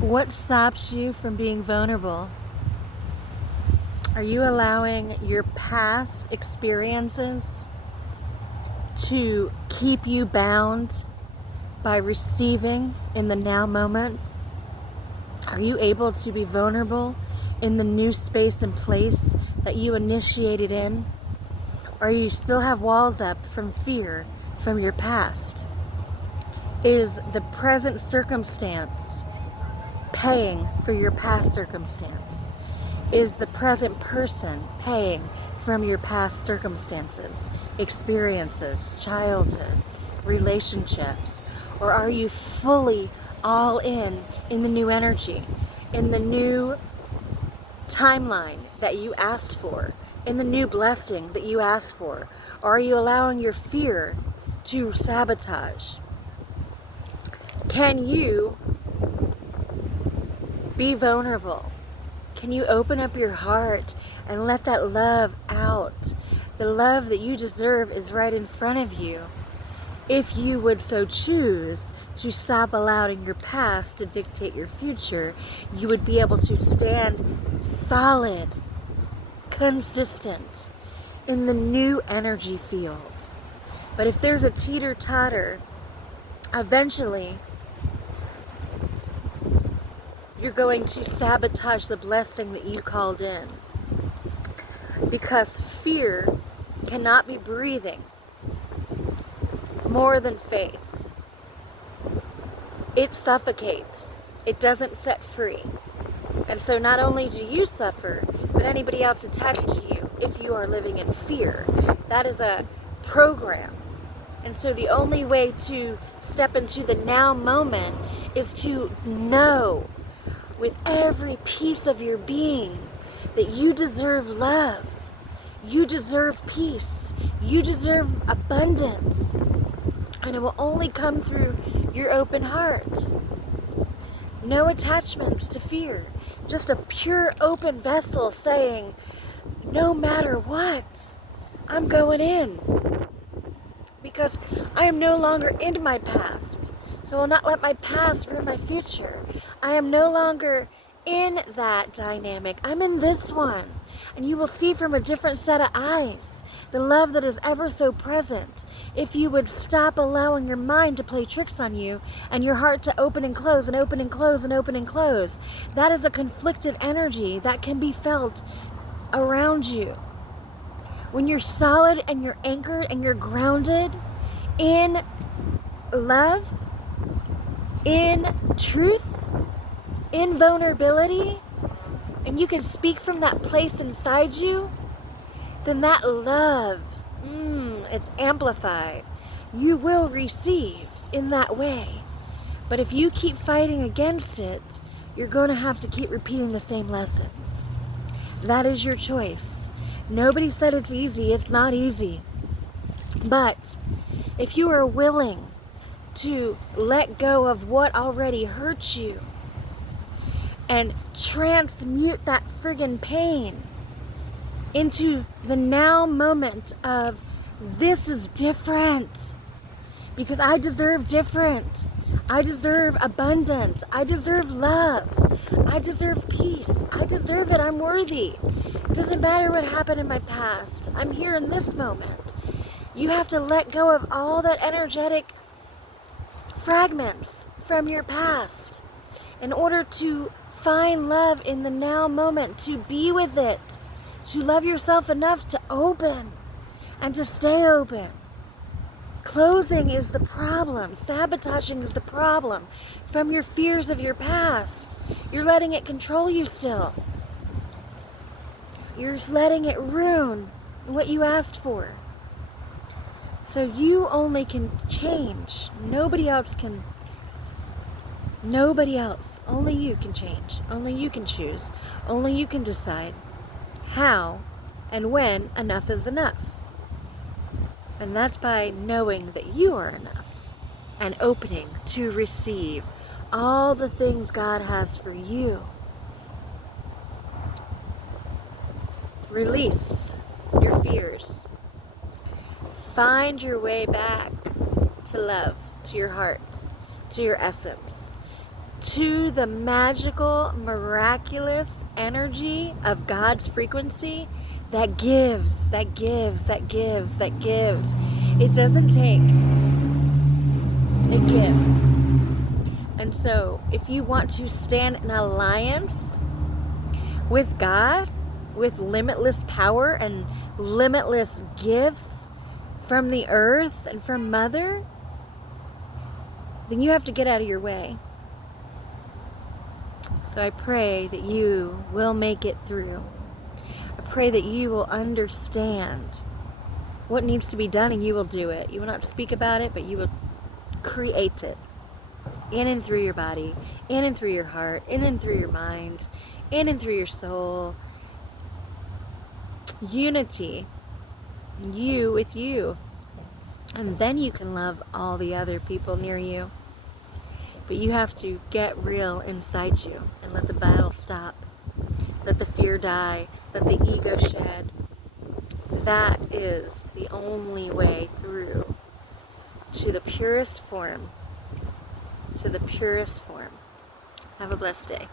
What stops you from being vulnerable? Are you allowing your past experiences to keep you bound by receiving in the now moment? Are you able to be vulnerable in the new space and place that you initiated in? Or you still have walls up from fear from your past? Is the present circumstance paying for your past circumstance? Is the present person paying from your past circumstances, experiences, childhood, relationships? Or are you fully all in the new energy, in the new timeline that you asked for, in the new blessing that you asked for? Or are you allowing your fear to sabotage? Can you be vulnerable? Can you open up your heart and let that love out? The love that you deserve is right in front of you. If you would so choose to stop allowing your past to dictate your future, you would be able to stand solid, consistent in the new energy field. But if there's a teeter-totter, eventually you're going to sabotage the blessing that you called in. Because fear cannot be breathing more than faith. It suffocates. It doesn't set free. And so not only do you suffer, but anybody else attached to you if you are living in fear. That is a program. And so the only way to step into the now moment is to know with every piece of your being that you deserve love, you deserve peace, you deserve abundance, and it will only come through your open heart. No attachments to fear, just a pure open vessel saying, no matter what, I'm going in, because I am no longer in my past. So I will not let my past ruin my future. I am no longer in that dynamic. I'm in this one. And you will see from a different set of eyes the love that is ever so present. If you would stop allowing your mind to play tricks on you and your heart to open and close and open and close and open and close. That is a conflicted energy that can be felt around you. When you're solid and you're anchored and you're grounded in love, in truth, in vulnerability, and you can speak from that place inside you, then that love, it's amplified. You will receive in that way. But if you keep fighting against it, you're going to have to keep repeating the same lessons. That is your choice. Nobody said it's easy. It's not easy. But if you are willing to let go of what already hurt you and transmute that friggin' pain into the now moment of, this is different, because I deserve different. I deserve abundance. I deserve love. I deserve peace. I deserve it. I'm worthy. Doesn't matter what happened in my past. I'm here in this moment. You have to let go of all that energetic fragments from your past in order to find love in the now moment, to be with it, to love yourself enough to open and to stay open. Closing is the problem. Sabotaging is the problem from your fears of your past. You're letting it control you still. You're just letting it ruin what you asked for. So you only can change. Nobody else can. Nobody else. Only you can change. Only you can choose. Only you can decide how and when enough is enough. And that's by knowing that you are enough and opening to receive all the things God has for you. Release your fears. Find your way back to love, to your heart, to your essence. to the magical, miraculous energy of God's frequency that gives, that gives, that gives, that gives. It doesn't take, it gives. And so, if you want to stand in alliance with God, with limitless power and limitless gifts from the earth and from Mother, then you have to get out of your way. So I pray that you will make it through. I pray that you will understand what needs to be done and you will do it. You will not speak about it, but you will create it. In and through your body, in and through your heart, in and through your mind, in and through your soul. Unity. You with you. And then you can love all the other people near you. But you have to get real inside you and let the battle stop. Let the fear die. Let the ego shed. That is the only way through to the purest form. To the purest form. Have a blessed day.